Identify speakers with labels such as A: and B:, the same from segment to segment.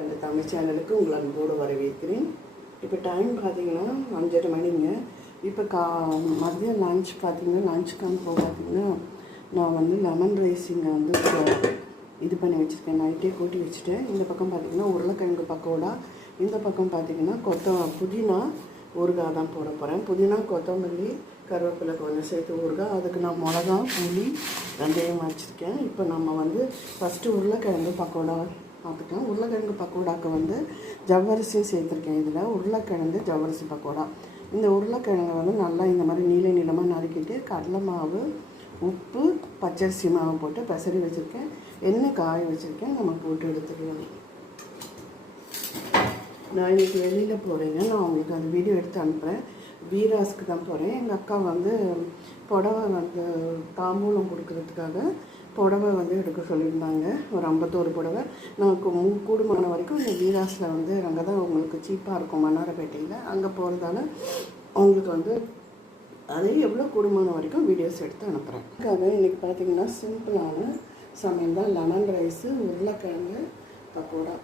A: அந்த தமிழ் சேனலுக்கு உங்களை அன்போடு வரவேற்கிறேன். இப்போ டைம் பார்த்தீங்கன்னா அஞ்சரை மணிங்க. இப்போ கா மதியம் லஞ்ச் பார்த்தீங்கன்னா லஞ்சுக்கான போக பார்த்தீங்கன்னா நான் வந்து லெமன் ரைஸிங்கை வந்து இது பண்ணி வச்சுருக்கேன். நைட்டே கூட்டி வச்சுட்டேன். இந்த பக்கம் பார்த்தீங்கன்னா உருளைக்கிழங்கு பக்கோடா. இந்த பக்கம் பார்த்தீங்கன்னா கொத்த புதினா ஊறுகாய் தான் போட போகிறேன் புதினா கொத்தமல்லி கருவேப்பிலை கொஞ்சம் சேர்த்து ஊறுகாய். அதுக்கு நான் மிளகா புளி வெந்தயம் வச்சுருக்கேன் இப்போ நம்ம வந்து ஃபஸ்ட்டு உருளைக்கிழங்கு பக்கோடா பார்த்துக்கலாம் உருளைக்கிழங்கு பக்கோடாக்கு வந்து ஜவ்வரிசியும் சேர்த்துருக்கேன் இதில். உருளைக்கிழங்கு ஜவ்வரிசி பக்கோடா. இந்த உருளைக்கிழங்கு வந்து நல்லா இந்த மாதிரி நீல நீளமாக நறுக்கிட்டு கடலை மாவு உப்பு பச்சரிசி மாவு போட்டு பெசரி வச்சுருக்கேன். எண்ணெய் காய வச்சுருக்கேன். நம்ம போட்டு எடுத்துக்கலாம். நான் இன்றைக்கி வெளியில் போகிறேங்க நான் உங்களுக்கு அந்த வீடியோ எடுத்து அனுப்புகிறேன் வீராஸ்க்கு தான் போகிறேன் எங்கள் அக்கா வந்து புடவை வந்து தாம்பூலம் கொடுக்கறதுக்காக புடவை வந்து எடுக்க சொல்லியிருந்தாங்க. ஒரு ஐம்பத்தோரு புடவை. நமக்கு மூ கூடுமான வரைக்கும் இந்த வீராஸில் வந்து அங்கே தான் உங்களுக்கு சீப்பாக இருக்கும் மன்னாரப்பேட்டையில் அங்கே போகிறதால அவங்களுக்கு வந்து அதே எவ்வளோ கூடுமான வரைக்கும் வீடியோஸ் எடுத்து அனுப்புகிறேன் அதுக்காக இன்றைக்கி பார்த்தீங்கன்னா சிம்பிளான சமையல் தான். லெமன் ரைஸு உருளைக்கிழங்கு பக்கோடா.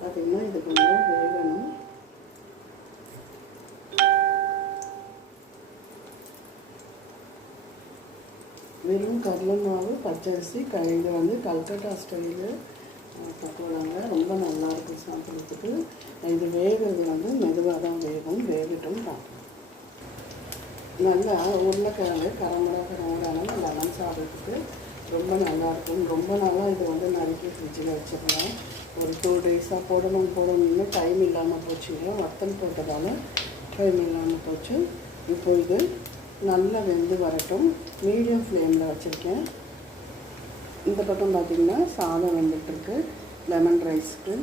A: பார்த்தீங்கன்னா இதுக்கு வந்து வேகணும். வெறும் கடலை மாவு பச்சரிசி க இது வந்து கல்கட்டா ஸ்டைலில் பக்கோடாங்க ரொம்ப நல்லா இருக்கும் சாப்பிட்றதுக்கு. இது வேகிறது வந்து மெதுவாக தான் வேகும். வேகட்டும் பார்க்கலாம். நல்லா உருளைக்கிழங்கு கரமுடா கரமுடான லெமன் சாப்பிட்றதுக்கு ரொம்ப நல்லாயிருக்கும் ரொம்ப நாளாக இதை வந்து நறுக்கி ஃப்ரிட்ஜில் வச்சிடலாம் ஒரு டூ டேஸாக போடணும் போடணும்னு டைம் இல்லாமல் போச்சுங்க வத்தல் போட்டதால் டைம் இல்லாமல் போச்சு. இப்போ இது நல்லா வெந்து வரட்டும். மீடியம் ஃப்ளேமில் வச்சுருக்கேன். இந்த பக்கம் பார்த்திங்கன்னா சாதம் வெந்துட்டுருக்கு. லெமன் ரைஸ்க்கு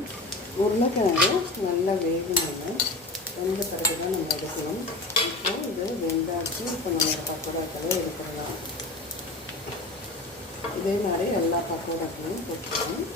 A: உருளைக்கிழங்கு நல்லா வேகணுங்க. வெந்த பிறகு தான் நம்ம எடுக்கணும். இப்போ இது வெந்தாச்சு இப்போ நம்ம பக்கோடாக்களே எடுத்துடலாம். இதே மாதிரி எல்லா பக்கோடாக்களையும் போட்டுக்கணும்.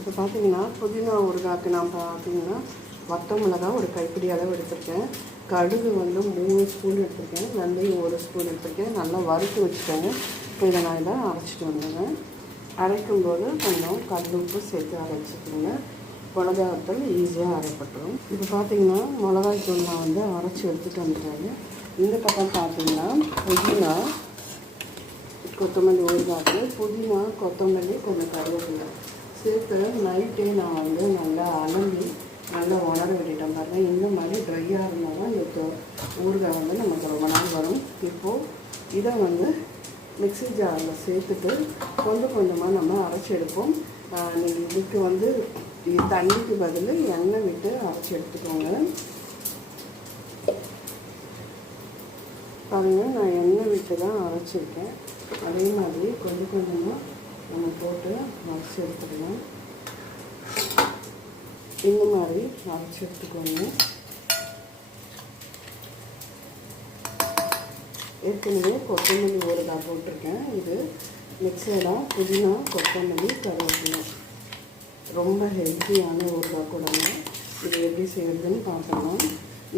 A: இப்போ பார்த்தீங்கன்னா புதினா ஊறுகாய்க்கு நான் பார்த்தீங்கன்னா வத்த மிளகா ஒரு கைப்பிடி அளவு எடுத்திருக்கேன். கடுகு வந்து மூணு ஸ்பூன் எடுத்திருக்கேன். வெந்தயம் ஒரு ஸ்பூன் எடுத்திருக்கேன். நல்லா வறுத்து வச்சுட்டேங்க இப்போ இதை நான் இதை அரைச்சிட்டு வந்துடுவேன் அரைக்கும்போது கொஞ்சம் கல் உப்பு சேர்த்து அரைச்சிக்கோங்க. மிளகாத்தூள் ஈஸியாக அரைப்பட்டுரும். இப்போ பார்த்தீங்கன்னா மிளகாய் தூள் நான் வந்து அரைச்சி எடுத்துகிட்டு வந்துட்டாங்க இந்த பக்கம் பார்த்தீங்கன்னா புதினா கொத்தமல்லி ஊறுகாய்க்கு புதினா கொத்தமல்லி கொஞ்சம் கருவேப்பிலை. சேர்த்து நைட்டே நான் வந்து நல்லா அலம்பி நல்லா உணர விட்டுட்டேன் பாருங்கள் இந்த மாதிரி ட்ரையாக இருந்தால் தான் இந்த ஊறுகாய் வந்து நமக்கு ரொம்ப நாள் வரும். இப்போது இதை வந்து மிக்ஸி ஜாரில் சேர்த்துட்டு கொஞ்சம் கொஞ்சமாக நம்ம அரைச்சி எடுப்போம். இதுக்கு வந்து தண்ணிக்கு பதில் எண்ணெய் விட்டு அரைச்சி எடுத்துக்கோங்க. பாருங்கள் நான் எண்ணெய் விட்டு தான் அரைச்சிருக்கேன். அதே மாதிரி கொஞ்சம் கொஞ்சமாக நம்ம போட்டு அரைச்சி எடுத்துக்கலாம். இந்த மாதிரி அரைச்சி எடுத்துக்கோங்க. ஏற்கனவே கொத்தமல்லி ஊறுகாய் போட்டிருக்கேன். இது மிக்சடாக புதினா கொத்தமல்லி கருவேப்பிலை. ரொம்ப ஹெல்த்தியான ஊறுகாய் கூடங்க இது எப்படி செய்யறதுன்னு பார்க்கலாம்.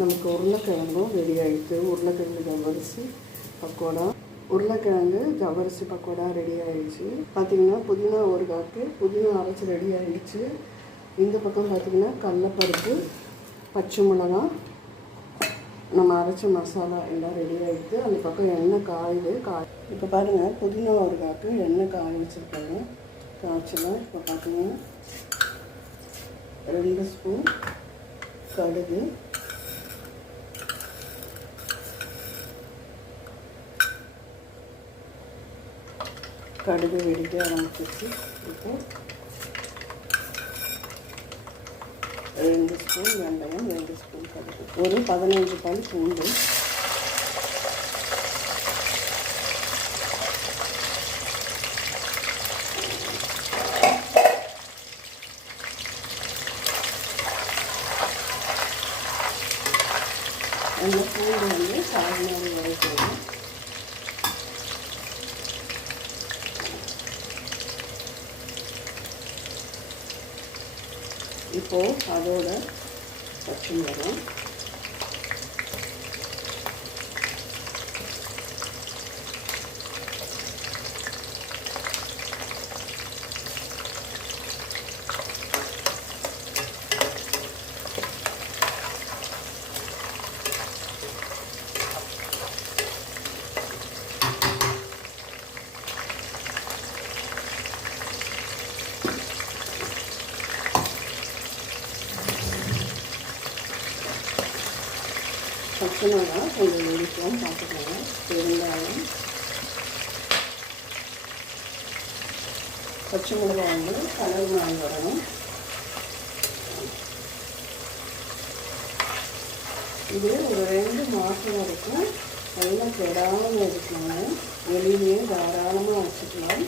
A: நமக்கு உருளைக்கிழங்கும் ரெடி ஆகிடுச்சு உருளைக்கிழங்கு ஜவ்வரிசி பக்கோடா உருளைக்கிழங்கு ஜவ்வரிசி பக்கோடா ரெடி ஆகிடுச்சு பார்த்தீங்கன்னா புதினா ஒரு காக்கு புதினா அரைச்சி ரெடி ஆகிடுச்சு இந்த பக்கம் பார்த்தீங்கன்னா கடலப்பருப்பு பச்சை மிளகா நம்ம அரைச்ச மசாலா எல்லாம் ரெடி ஆகிடுது அந்த பக்கம் எண்ணெய் காயுது. காய் இப்போ பாருங்கள் புதினா ஒரு காக்கு எண்ணெய் காய வச்சுருக்காங்க. காய்ச்சலாம் இப்போ பார்த்திங்கன்னா ரெண்டு ஸ்பூன் கடுகு. கடுகு வெடிக்க ஆரம்பிச்சிச்சு இப்போ ரெண்டு ஸ்பூன் வெந்தயம் ரெண்டு ஸ்பூன் கடுகு. ஒரு பதினஞ்சு பல் பூண்டு அந்த பூண்டு வந்து கால் மாதிரி வரைக்கணும் இப்போது அதோட பச்சை மிளகாய். பச்சை மிளகாய் கொஞ்சம் வெடிக்கும் பார்த்துக்கோங்க. பெருங்காயம் பச்சை மிளகாய் வந்து கலர் மாதிரி வரணும். இது ஒரு ரெண்டு மாதம் வரைக்கும் நல்லா கெடாமல் இருக்கணும். வெளியிலேயே தாராளமாக வச்சுக்கலாம்.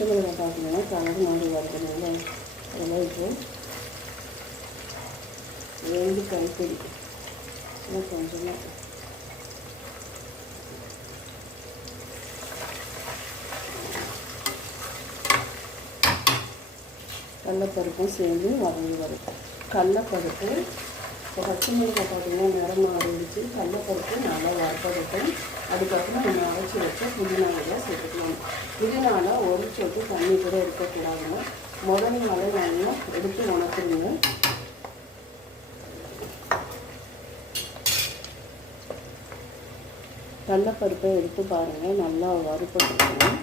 A: பச்சை பார்த்தீங்கன்னா கலர் மாதிரி வருதுனால அதெல்லாம் இப்போ ரெண்டு கைப்பிடி. இன்னும் கொஞ்சமாக கடலப்பருப்பும் சேர்ந்து வதங்கி வரும். கடலப்பருப்பு இப்போ பச்சை மிளகாய் பார்த்தீங்கன்னா நிறம் மாறிடுச்சு. கடலப்பருப்பு நல்லா வறுப்பதுக்கும் அதுக்கப்புறம் நம்ம அரைச்சி வச்ச புதினாவை விதை சேர்த்துக்கலாம். புதினால ஒரு சொட்டு தண்ணி கூட இருக்கக்கூடாதுங்க. முதல் நாளே நல்லா எடுத்து உணர்த்துருங்க கடலப்பருப்பை எடுத்து பாருங்கள் நல்லா வறுப்பட்டுக்கணும்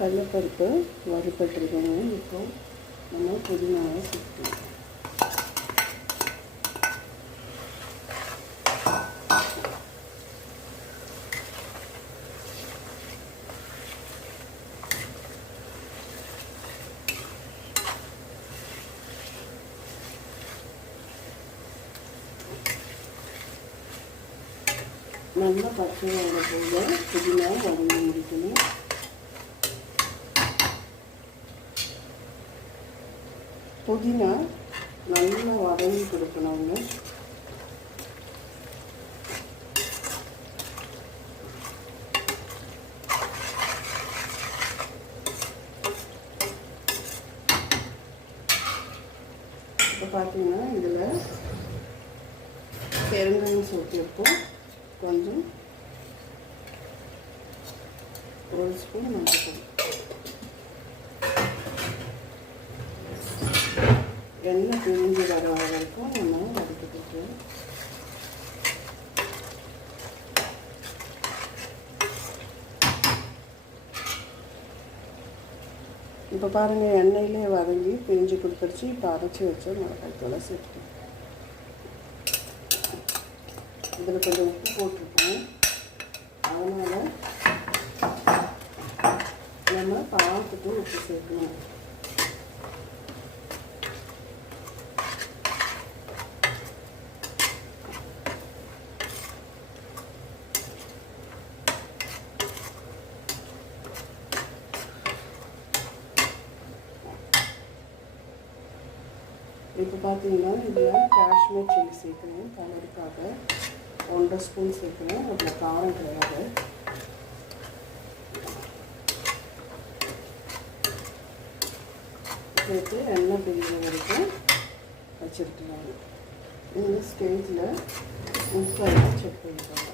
A: கடலப்பருப்பு வறுபட்டுருக்கோங்க இப்போ நம்ம புதினாவை சேர்த்துக்கலாம் நல்லா பச்சை வர போல புதினா வதங்கி முடிக்கணும் புதினா நல்லா வதங்கி கொடுக்கணுங்க. இப்போ பார்த்தீங்கன்னா இதில் பெருங்காயம் சேர்த்திருப்போம் கொஞ்சம் ஒரு ஸ்பூன் மஞ்சள் நல்லா பிரிஞ்சு வர வரைக்கும் நம்ம வதக்கிட்டு இப்போ பாருங்கள் எண்ணெயிலே வதங்கி பிரிஞ்சு கொடுத்துருச்சு. இப்போ அரைச்சி வச்ச மிளகாய் தூளை சேர்த்துட்டோம். இதில் கொஞ்சம் உப்பு போட்டிருக்கோம். அதனால் நம்ம பார்த்துட்டு உப்பு சேர்க்கணும். பார்த்தீங்கன்னா இதில் காஷ்மீர் சில்லி சேர்க்கணும். கலருக்காக ஒன்றரை ஸ்பூன் சேர்க்கணும். அதில் காரம் கிடையாது. சேர்த்து எண்ணெய் பிரிவு வரைக்கும் வச்சுருக்கிறாங்க இந்த ஸ்டேஜில் உப்பெல்லாம் செக் பண்ணிக்கோங்க.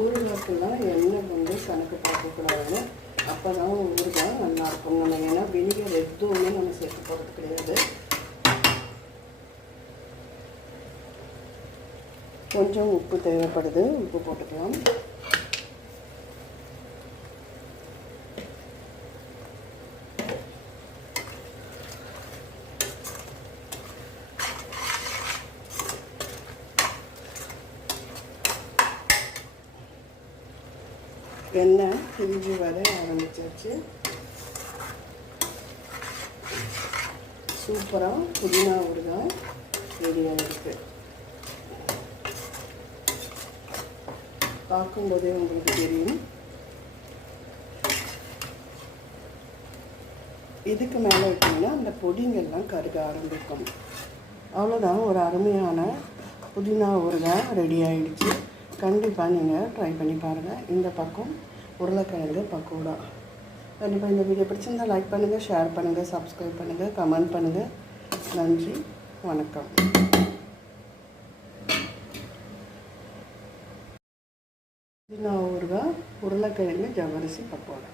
A: ஊரில் எண்ணெய் வந்து கணக்கு பார்க்கக்கூடாதுன்னு அப்போ தான் ஊறுகாய் நல்லாயிருக்கும் நம்ம ஏன்னா வினிகர் எதுவுமே நம்ம சேர்க்க போகிறது கிடையாது கொஞ்சம் உப்பு தேவைப்படுது உப்பு போட்டுக்கலாம். எண்ணெய் பிரிஞ்சு வர ஆரம்பிச்சாச்சு. சூப்பராக புதினா ஊறுகாய் ரெடியாக இருக்குது பார்க்கும்போதே உங்களுக்கு தெரியும். இதுக்கு மேலே விட்டிங்கன்னா அந்த பொடிங்கெல்லாம் கருக ஆரம்பிக்கும். அவ்வளோதான் ஒரு அருமையான புதினா ஊறுகாய் ரெடி ஆகிடுச்சு கண்டிப்பாக நீங்கள் ட்ரை பண்ணி பாருங்கள் இந்த பக்கம் உருளைக்கிழங்கு பக்கோடா. கண்டிப்பாக இந்த வீடியோ பிடிச்சிருந்தா லைக் பண்ணுங்கள் ஷேர் பண்ணுங்கள் சப்ஸ்கிரைப் பண்ணுங்கள் கமெண்ட் பண்ணுங்கள் நன்றி வணக்கம். புதினா ஊறுகாய் உருளைக்கிழங்கு ஜவரிசி பக்கோடா.